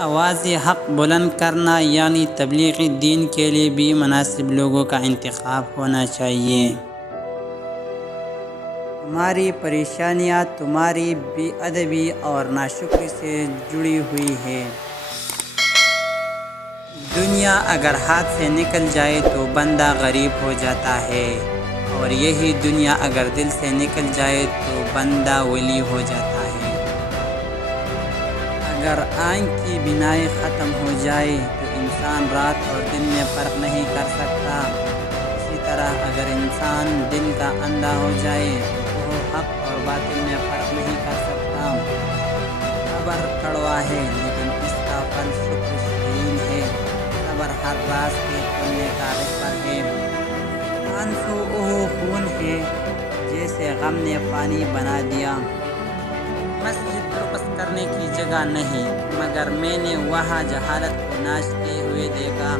آواز حق بلند کرنا یعنی تبلیغ دین کے لیے بھی مناسب لوگوں کا انتخاب ہونا چاہیے۔ تمہاری پریشانیاں تمہاری بے ادبی اور ناشکری سے جڑی ہوئی ہے۔ دنیا اگر ہاتھ سے نکل جائے تو بندہ غریب ہو جاتا ہے، اور یہی دنیا اگر دل سے نکل جائے تو بندہ ولی ہو جاتا ہے۔ اگر آنکھ کی بینائی ختم ہو جائے تو انسان رات اور دن میں فرق نہیں کر سکتا۔ اسی طرح اگر انسان دل کا اندھا ہو جائے تو وہ حق اور باطل میں فرق نہیں کر سکتا۔ صبر کڑوا ہے لیکن اس کا پھل شکر شیرین ہے۔ صبر ہر راز کے کھولنے کا رہبر ہے۔ آنسو وہ خون ہے جیسے غم نے پانی بنا دیا۔ مسجد رقص کرنے کی جگہ نہیں، مگر میں نے وہاں جہالت کو ناچتے ہوئے دیکھا۔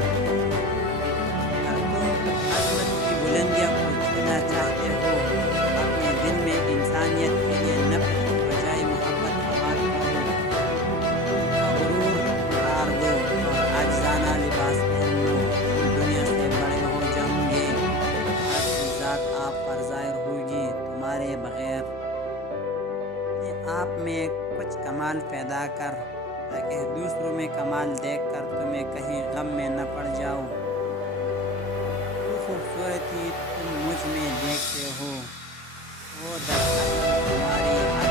اگر تم عظمت کی بلندیوں کو چھونا چاہتے ہو، اپنے دل میں انسانیت کے لیے نفرت کی بجائے محبت آباد کرو۔ غرور اتار دو اور عاجزانہ لباس پہن لو، تم دنیا سے بڑے ہو جاؤ گے۔ رب کی ذات آپ پر ظاہر ہوگی تمہارے بغیر۔ اپنے آپ میں کچھ کمال پیدا کر تاکہ دوسروں میں کمال دیکھ کر تمہیں کہیں غم میں نہ پڑ جاؤ۔ جو خوبصورتی تم مجھ میں دیکھتے ہو وہ دراصل تمہاری